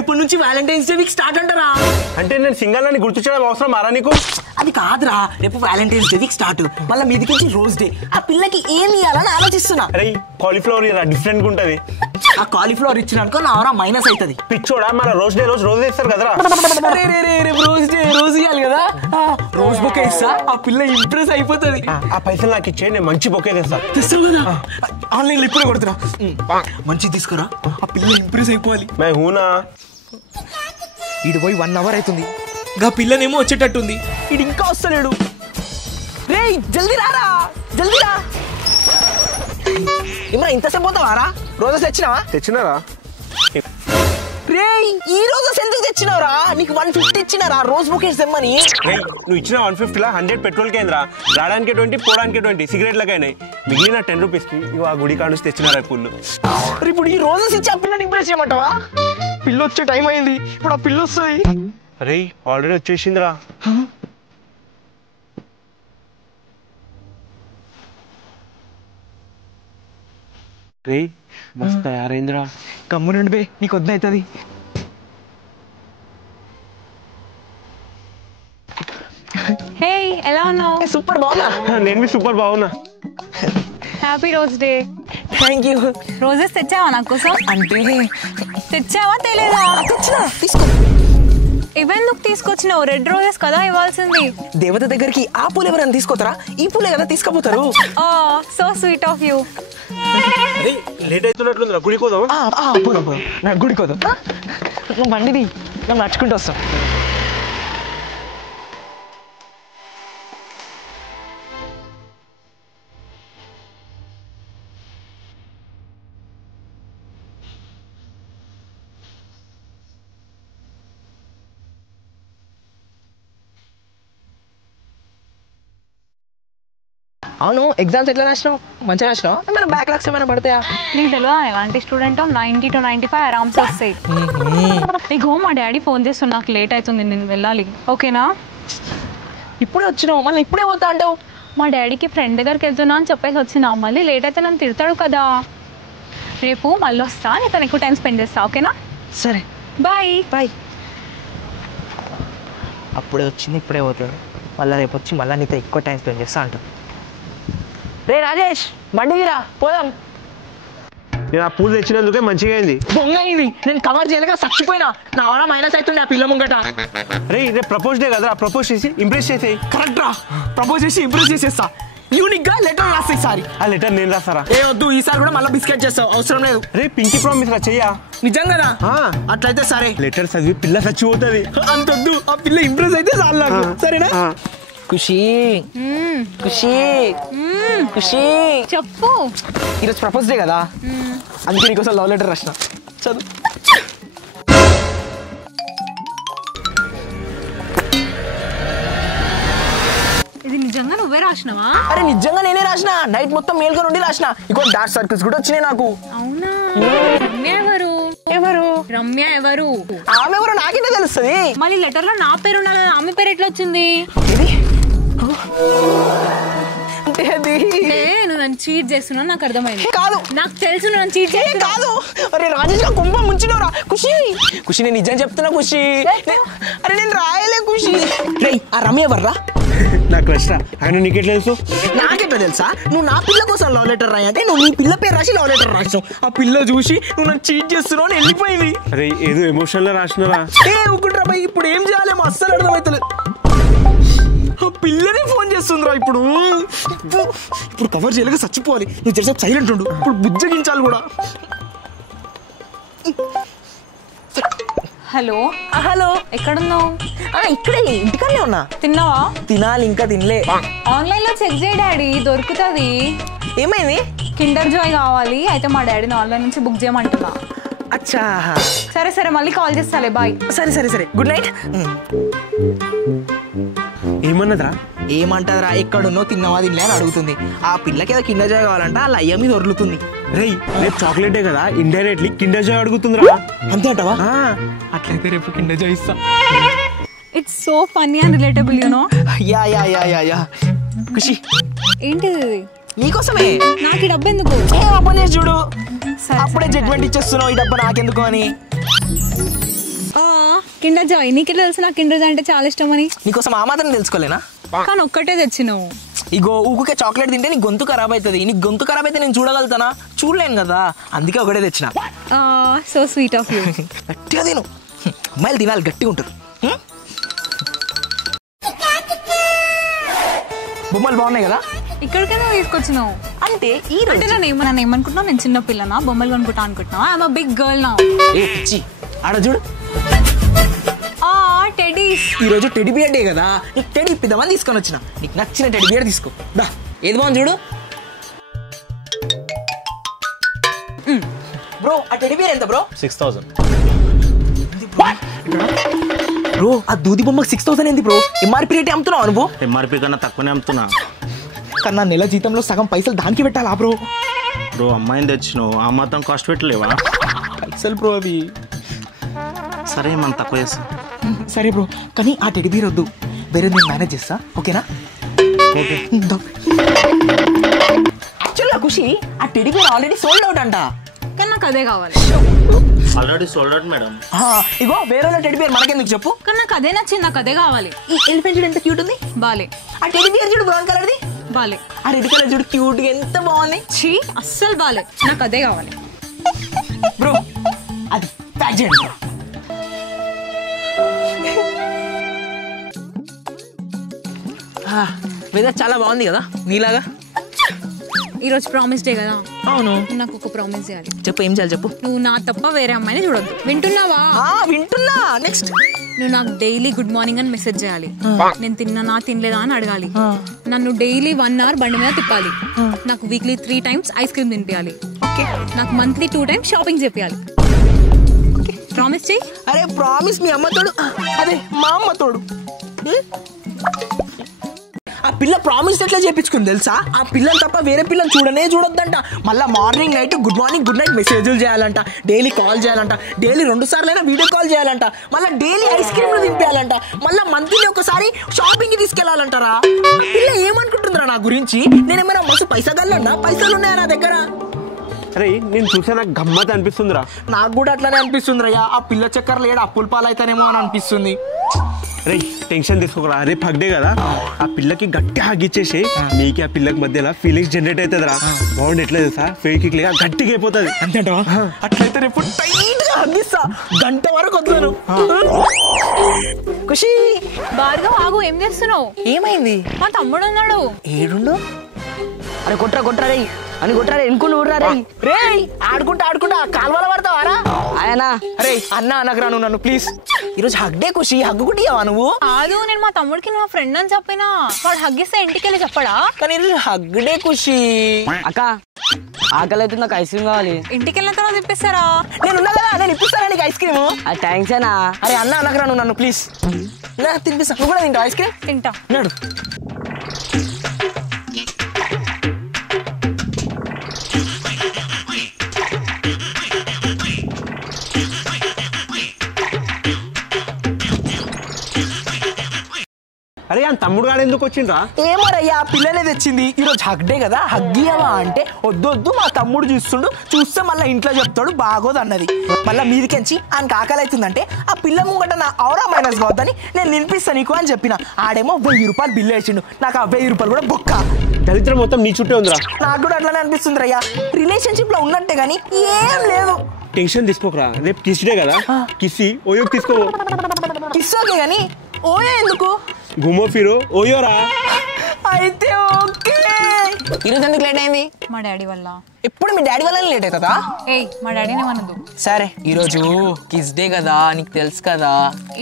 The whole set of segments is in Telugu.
రేపటి నుంచి వ్యాలంటైన్స్ డే వీక్ స్టార్ట్ అంటారా? అంటే నేను సింగల్ అని గుర్తించడం అవసరం మారా నీకు? అది కాదురా, రేపు వ్యాలంటైన్స్ డే వీక్ స్టార్ట్, మళ్ళీ మీదికి రోజ్ డే. ఆ పిల్లకి ఏమి ఇవ్వాలని ఆలోచిస్తున్నా. అరే కాలీఫ్లవర్ డిఫరెంట్ గా ఉంటది. ఆ కాలీఫ్లవర్ ఇచ్చినానుకో నా ఆరా మైనస్ అవుతుంది. పిచ్చోడా, మన రోజ్ డే రోజు ఇస్తారు కదరా. రోజ్ డే రోజు ఇవ్వాలి కదా, రోజ్ బొకే ఇస్తా, ఆ పిల్ల ఇంప్రెస్ అయిపోతుంది. ఆ పైసలు నాకు ఇచ్చే, నేను మంచి బొకే తెస్తావు కదా. ఆన్లైన్ లో ఇప్పుడే కొడుతున్నా, మంచి తీసుకురా, ఆ పిల్ల ఇంప్రెస్ అయిపోవాలి. ఇటు పోయి 1 hour అవుతుంది, గా పిల్లనేమో వచ్చేటట్టుంది, ఇడు ఇంకా వస్తలేడు. రే జల్దీ రారా, జల్దీ రా. ఏమన్నా ఇంతసేపు పోతావారా? రోజెస్ తెచ్చినారా? రే ఈ రోజెస్ ఎందుకు తెచ్చినావురా? నీకు 150 ఇచ్చినారా రోజ్ బొకేస్ తెమ్మని? నువ్వు ఇచ్చిన 150 100 పెట్రోల్ కేంద్రా, రావడానికి 20, పోవడానికి 20, సిగరెట్లకైనాయి. మిగిలిన 10 రూపీస్ కి ఇవి ఆ గుడి కాడు తెచ్చినారా పూలు. ఇప్పుడు ఈ రోజెస్ ఇచ్చి ఆ పిల్లని ఇంప్రెస్ చేయమంటావా? పిల్ల వచ్చే టైం అయింది, ఇప్పుడు ఆ పిల్ల వస్తుంది. అరే ఆల్రెడీ వచ్చేసిందిరా. రే మస్తు తయారైందిరా. కమ్మునుండి బే, నీకు వద్దవుతుంది. హే ఎలా ఉన్నావు? సూపర్ బాగున్నా. నేను సూపర్ బాగున్నా. Happy rose day. Thank you. Roses తెచ్చావా నా కోసం? అంటే తెచ్చావా తెలీదా? తెచ్చినా, తీసుకో. ఇవెందుకు తీసుకొచ్చినావు? రెడ్ రోజెస్ కదా ఇవ్వాల్సింది. దేవత దగ్గరికి ఆ పూలు ఎవరైనా తీసుకోతారా? ఈ పూలే కదా తీసుకుపోతారు. So sweet of you. Late అవుతున్నట్లుంది, గుడికి పోదాం. పోదాం, గుడికి పోదాం. నువ్వు బండిది, మేము నడుచుకుంటూ వస్తాం. అవును, ఎగ్జామ్స్ ఎట్లా రాసినావు? మంచిగా రాసినావు? ఏమైనా బ్యాక్లాగ్స్ ఏమైనా పడతాయా? నీకు తెలియదా ఎలాంటి స్టూడెంట్? 90 to 95 ఆరామ్స్ వస్తాయి. నీకు మా డాడీ ఫోన్ చేస్తున్నా, నాకు లేట్ అవుతుంది, నేను వెళ్ళాలి. ఓకేనా? ఇప్పుడే వచ్చినావు, మళ్ళీ ఇప్పుడే పోతా అంటావు. మా డాడీకి ఫ్రెండ్ దగ్గరికి వెళ్తున్నా అని చెప్పేసి వచ్చినా, మళ్ళీ లేట్ అయితే నన్ను తిడతాడు కదా. రేపు మళ్ళీ వస్తా, నీతో ఎక్కువ టైం స్పెండ్ చేస్తా. ఓకేనా? సరే, బాయ్ బాయ్. అప్పుడే వచ్చింది, ఇప్పుడే పోతాడు, మళ్ళీ రేపు వచ్చి మళ్ళీ నీతో ఎక్కువ టైం స్పెండ్ చేస్తా అంటావు. రే రాజేష్, బండిరా పోదాం. నేను ఆ పూలు తెచ్చినందుకే మంచిగా అయింది. దొంగ అయింది, నేను కవర్ చేయలేక చచ్చిపోయినా, నా వల్ల మైనస్ అవుతుంది ఆ పిల్ల ముంగట. రే రేపు ప్రపోజ్ డే కదరా, ప్రపోజ్ చేసి ఇంప్రెస్ చేసేయి. కరెక్ట్ రా, ప్రపోజ్ చేసి ఇంప్రెస్ చేసేస్తా. యూనిక్ గా లెటర్ రాస్తా ఈసారి. ఆ లెటర్ నేను రాస్తారా? ఏ వద్దు, ఈసారి కూడా మళ్ళీ బిస్కెట్ చేస్తావు, అవసరం లేదు. రే పింకీ ప్రామిస్ రా, చెయ్యా. నిజంగానా? అట్లయితే సరే. లెటర్ చదివి పిల్ల చచ్చిపోతుంది. అంతొద్దు, ఆ పిల్ల ఇంప్రెస్ అయితే చాలు నాకు. సరేనా? ఖుషి ఖుషి ఖుషి, చెప్పు. ఈరోజు ప్రపోజ్ డే కదా, అందుకే నీకోసం లవ్ లెటర్ రాసిన, చదువు. ఇది నిజంగా నువ్వే రాసినవా? అరే నిజంగా నేనే రాసిన, నైట్ మొత్తం మేల్కొని ఉండి రాసిన. ఇంకో డార్క్ సర్కిల్స్ కూడా వచ్చినాయి నాకు. అవునా? రమ్య ఎవరు? రమ్య ఎవరు? ఆమె ఎవరో నాకేంటే తెలుస్తుంది. మళ్ళీ లెటర్ లో నా పేరు ఉండాలి, ఆమె పేరు ఎట్లా వచ్చింది? నువ్వు నన్ను చీట్ చేస్తున్నావు, నాకు అర్థమైంది. కాదు, నాకు తెలుసు నన్ను చీట్ చేస్తున్నా. కాదు. అరే రాజేష్ గా కుంభం ముంచినవరా. ఖుషి ఖుషి, నేను నిజం చెప్తున్నా ఖుషి. అరే నేను రాయలే ఖుషి. ఆ రమ్య ఎవర్రా? నాకు ఇష్టం. ఆయన నీకెట్లా తెలుసు? నాకెట్లా తెలుసా? నువ్వు నా పిల్ల కోసం లవ్ లెటర్ రాయంటే నువ్వు నీ పిల్ల పేరు రాసి లవ్ లెటర్ రాసావు. ఆ పిల్ల చూసి నువ్వు నన్ను చీట్ చేస్తున్నావు అని వెళ్ళిపోయింది. అరే ఏదో ఎమోషన్ లో రాసినరా. ఊకుంటారా భయ్, ఇప్పుడు ఏం చేయాలి అస్సలు అర్థమవుతలేదు. ఆ పిల్లనే ఫోన్ చేస్తుందిరా. ఇప్పుడు కవర్ చేయలేక చచ్చిపోవాలి. నువ్వు తెలిసే సైలెంట్ ఉండు, ఇప్పుడు బుజ్జగించాలి కూడా. హలో హలో, ఎక్కడున్నావు? ఇక్కడే ఇంటికనే ఉన్నా. తిన్నావా? తినాలి, ఇంకా తినలే. ఆన్లైన్ లో చెక్ చేయి డాడీ, దొరుకుతుంది. ఏమైంది? కిండర్ జాయ్ కావాలి, అయితే మా డాడీని ఆన్లైన్ నుంచి బుక్ చేయమంటున్నా. అచ్చా, సరే సరే, మళ్ళీ కాల్ చేస్తాలే, బాయ్. సరే సరే సరే, గుడ్ నైట్. ఏమన్నదిరా? ఏమంటదిరా, ఎక్కడున్నో తిన్నావా తినలే అని అడుగుతుంది. ఆ పిల్లకి ఏదో కిండర్ జాయ్ కావాలంట, అలా అయ్య మీద వదులుతుంది. రేయ్ రేపు చాక్లెటే కదా, ఇండైరెక్ట్లీ కిండర్ జాయ్ అడుగుతుందిరా. అంతే అంటావా? అట్లయితే రేపు కిండర్ జాయ్ ఇస్తా. It's so funny and relatable, you know. Yeah yeah yeah yeah yeah. Khushi, ఏంటిది? నీకోసమే. నాకు ఈ డబ్బు ఎందుకు? ఓపెన్ చేసి చూడు. అప్పుడే జడ్జ్మెంట్ ఇచ్చేస్తున్నావు, ఈ డబ్బు నాకెందుకు అని. కిండర్ జాయ్ నీకు తెలుసు నాకు కిండర్ జాయ్ అంటే చాలా ఇష్టం అని. నీకోసం ఆ మాత్రం తెలుసుకోలేనా? కానీ ఒక్కటే తెచ్చినావు. ఇగో ఊకే చాక్లెట్ తింటే నీ గొంతు ఖరాబ్ అవుతుంది. నీ గొంతు ఖరాబ్ అయితే నేను చూడగలుగుతానా? చూడలేను కదా, అందుకే ఒకటే తెచ్చిన. So sweet of you. గట్టిగా తిను, అమ్మాయిలు తినాలి, గట్టిగా ఉంటారు. బొమ్మలు బాగున్నాయి కదా? ఇక్కడికైనా తీసుకొచ్చినావు అంటే ఈ అంటే నన్ను ఏమనుకుంటున్నావు? నేను చిన్న పిల్లనా, బొమ్మలు కొనుక్కుంటా అనుకుంటున్నావా? I'm a big girl now. ఆడ చూడు, టెడీస్. ఈ రోజు టెడీ బియర్ డే కదా, నీకు టెడీ ఇప్పిద్దామని తీసుకొని వచ్చిన. నీకు నచ్చిన టెడీ బియర్ తీసుకో. దా, ఏది బాగుంది చూడు బ్రో. ఆ టెడీ బియర్ ఎంత బ్రో? 6000. బ్రో ఆ దూది బొమ్మకి 6000 ఏంది బ్రో? ఎంఆర్పీ రేట్ అమ్ముతున్నావు నువ్వు? ఎంఆర్పీ కన్నా తక్కువనే అమ్ముతున్నా. కన్నా నెల జీతంలో సగం పైసలు దానికి పెట్టాలా బ్రో? బ్రో అమ్మాయిని తెచ్చినావు, ఆ మాత్రం కాస్ట్ పెట్టలేవా? పైసలు బ్రో అవి. సరే మనం తక్కువ చేస్తాం. సరే బ్రో, కానీ ఆ టెడీ బియర్ వద్దు, వేరే నేను మేనేజ్ చేస్తా, ఓకేనా? ఓకే. యాక్చువల్గా ఖుషి, ఆ teddy bear already sold out అంట. కానీ నాకు అదే కావాలి. Already sold out madam. ఇగో వేరే టెడీ బియర్ మనకెందుకు చెప్పు? కానీ నాకు అదే నచ్చింది, నాకు అదే కావాలి. ఈ ఎలిఫెంట్ చూడు ఎంత క్యూట్ ఉంది. బాలే. ఆ టెడీ బియర్ చూడు బ్రౌన్ కలర్ది. బాలే. ఆ రెడ్ కలర్ చూడు క్యూట్ గా ఎంత బాగుంది. ఛీ అస్సలు బాలే, నాకు అదే కావాలి. బ్రో అది ప్యాక్ చేయండి. వెదర్ చాలా బాగుంది కదా నీలాగా. ఈరోజు ప్రామిస్ డే కదా. అవును. నాకు ఒక ప్రామిస్ చేయాలి. చెప్పు, ఏం చేయాలి చెప్పు. నువ్వు నా తప్ప వేరే అమ్మాయిని చూడొద్దు. వింటున్నావా? వింటున్నా. నెక్స్ట్ నువ్వు నాకు డైలీ గుడ్ మార్నింగ్ అని మెసేజ్ చేయాలి. నేను తిన్నానా తినలేదా అని అడగాలి. నన్ను డైలీ 1 hour బండి మీద తిప్పాలి. నాకు వీక్లీ 3 times ఐస్ క్రీమ్ తినిపించాలి. నాకు మంత్లీ 2 times షాపింగ్ చేయాలి. ప్రామిస్ చెయ్యి. అరే ప్రామిస్ మీ అమ్మ తోడు, అదే మా అమ్మ తోడు. ఆ పిల్ల ప్రామిస్ ఎట్లా చేపించుకుంది తెలుసా? ఆ పిల్లని తప్ప వేరే పిల్లని చూడొద్దంట. మళ్ళీ morning night good morning good night మెసేజ్లు చేయాలంట, డైలీ కాల్ చేయాలంట, డైలీ 2 సార్లైనా వీడియో కాల్ చేయాలంట, మళ్ళీ డైలీ ఐస్ క్రీమ్లు తింపేయాలంట, మళ్ళీ మంత్లీ ఒకసారి షాపింగ్ కి తీసుకెళ్లాలంటారా? పిల్ల ఏమనుకుంటుందిరా నా గురించి? నేనేమైనా మస్తు పైసగలన్నా? పైసలు ఉన్నాయా నా దగ్గర? అరే నేను చూసా, నాకు గమ్మత్ అనిపిస్తుందిరా. నాకు కూడా అట్లానే అనిపిస్తుందిరయ్యా. ఆ పిల్ల చక్కర లేడు, అప్పుల పాలైతేనేమో అని అనిపిస్తుంది. రే టెన్షన్ తీసుకోరా, రేపు హగ్ డే కదా, ఆ పిల్లకి గట్టి హగ్ ఇచ్చేసి నీకు ఆ పిల్లకి మధ్యలో ఫీలింగ్స్ జనరేట్ అవుతుందిరా. బాగుండి ఎట్లా తెలుసా, ఫేక్ లేక గట్టిగా అయిపోతుంది. అంతేంటవా? అట్లయితే రేపు టైట్ గా హగ్గిస్తా, గంట వరకు వద్దును. ఖుషి భార్గవ్ ఆగు, ఏం చేస్తున్నావు? ఏమైంది? మా తమ్ముడు ఉన్నాడు. ఏడుండు? అరే కొట్రా రే అని కొట్రా రే, ఎన్నుకుని ఊర్రా రే. రే ఆడుకుంటా కాలువల పడతావారా ఆయన? అరే అన్న అనకరా నువ్వు నన్ను ప్లీజ్. ఈరోజు హగ్ డే ఖుషి, హగ్గు కుట్టియావా నువ్వు? కాదు, నేను మా తమ్ముడికి నా ఫ్రెండ్ అని చెప్పినా. వాడు హగ్గిస్తే ఇంటికి వెళ్ళి చెప్పడా? కానీ ఈరోజు హగ్ డే ఖుషి. అక్క ఆకలి అయితే నాకు ఐస్ క్రీమ్ కావాలి. ఇంటికి వెళ్ళిన తర్వాత ఇప్పిస్తారా? నేను ఉన్నా కదా, నేను ఇప్పిస్తాను నీకు ఐస్ క్రీమ్. థ్యాంక్స్ అన్నా. అరే అన్న అనకరా నువ్వు నన్ను ప్లీజ్. తినిపిస్తా. నువ్వు కూడా తింటావు ఐస్ క్రీమ్? తింటా. నడు. అరే ఆ తమ్ముడు గాడు ఎందుకు వచ్చిండ్రా? ఏమోరయ్యా, పిల్లనే తెచ్చింది. ఈరోజు హగ్ డే కదా, హగ్గియవా అంటే వద్దు మా తమ్ముడు చూస్తే మళ్ళీ ఇంట్లో చెప్తాడు బాగోదు అన్నది. మళ్ళీ మీదికెంచి ఆయనకి ఆకలి అవుతుందంటే ఆ పిల్ల ముంగట నా ఔరా మైనస్ కావద్దని నేను నినిపిస్తాను నీకు అని చెప్పిన. ఆడేమో 1000 రూపాయలు బిల్లు వేసిండు. నాకు ఆ 1000 రూపాయలు కూడా బొక్క. దరిద్రం మొత్తం నీ చుట్టే ఉందిరా. నాకు కూడా అట్లానే అనిపిస్తుంది రయ్యా, రిలేషన్షిప్ లో ఉన్నట్టే గానీ ఏం లేదు. టెన్షన్ తీసుకోకరా, రేపు కిస్ డే కదా, కిసి ఓయో తీసుకో. కిస్ ఓకే గానీ ఓయో ఎందుకు? గుమో ఫిరో ఓయోరా. అయితే ఓకే. ఈరోజు ఎందుకు లేట్ అయింది? మా డాడీ వల్ల. ఎప్పుడు మీ డాడీ వల్ల లేట్ అవుతుందా? ఏయ్ మా డాడీని ఏమనదు. సరే ఈరోజు కిస్ డే కదా, నీకు తెలుసు కదా.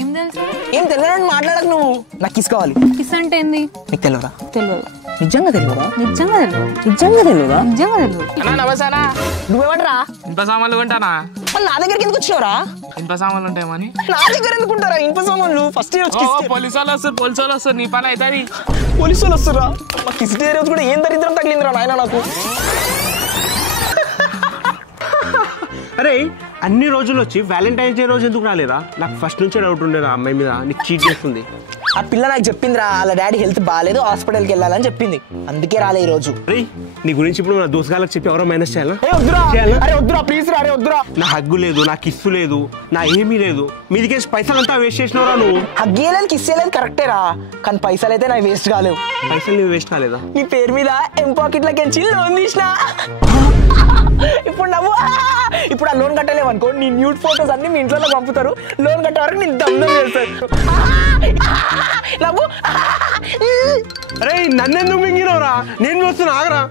ఏం తెలుసు? ఏం తెలియదని మాట్లాడకు నువ్వు. నాకు కిస్ కావాలి. కిస్ అంటే ఏంది? నీకు తెలియదా? తెలియదు. నిజంగా తెలియదా? నిజంగా తెలియదు. నిజంగా తెలియదా? నిజంగా తెలియదు. నమసారా, నువ్వేమంటరా? ఇనుప సామాన్లు కొంటానా? నా దగ్గరికి ఎందుకు వచ్చినావురా? ఇనుప సామాన్లు ఉంటాయమని. నా దగ్గర ఎందుకుంటారా ఇనుప సామాన్లు? ఫస్ట్ పోలీసు వాళ్ళు వస్తారు, నీ పని అవుతుంది. పోలీసు వాళ్ళు వస్తారా? మా కిస్ డే రోజు కూడా ఏం దరిద్రం తగిలిందిరా నాయన నాకు. అరే అన్ని రోజులు వచ్చి వ్యాలంటైన్స్ డే రోజు ఎందుకు రాలేదా? నాకు ఫస్ట్ నుంచే డౌట్ ఉండేరా అమ్మాయి మీద, నీకు చీట్ చేస్తుంది. ఆ పిల్ల నాకు చెప్పిందిరా వాళ్ళ డాడీ హెల్త్ బాగాలేదు హాస్పిటల్కి వెళ్ళాలని చెప్పింది, అందుకే రాలే ఈ రోజు. రే నీ గురించి ఇప్పుడు నా దోసగాళ్ళకి చెప్పి ఎవరో మైనస్ చేయాలా? అరే వద్దురా ప్లీజ్ రా, అరే వద్దురా. నా హగ్గు లేదు, నా కిస్సు లేదు, నా ఏమీ లేదు, మీదికేసి పైసలంతా వేస్ట్ చేసినవరా నువ్వు. హగ్గేలేదు కిస్సేలేదు కరెక్టేరా, కానీ పైసలు అయితే నాకు వేస్ట్ కాలేవు. పైసలు నువ్వు వేస్ట్ కాలేదా? నీ పేరు మీద పాకెట్లకి ఎంచి లోన్ తీసిన. ఇప్పుడు నవ్వు. ఇప్పుడు ఆ లోన్ కట్టలేవు అనుకో, నీ న్యూడ్ ఫోటోస్ అన్ని మీ ఇంట్లో పంపుతారు, లోన్ కట్టే వరకు నేను దమ్దం చేస్తాను. నవ్వు. అరే నన్నెందుకు మింగినవరా? నేను వస్తున్నా ఆగరా.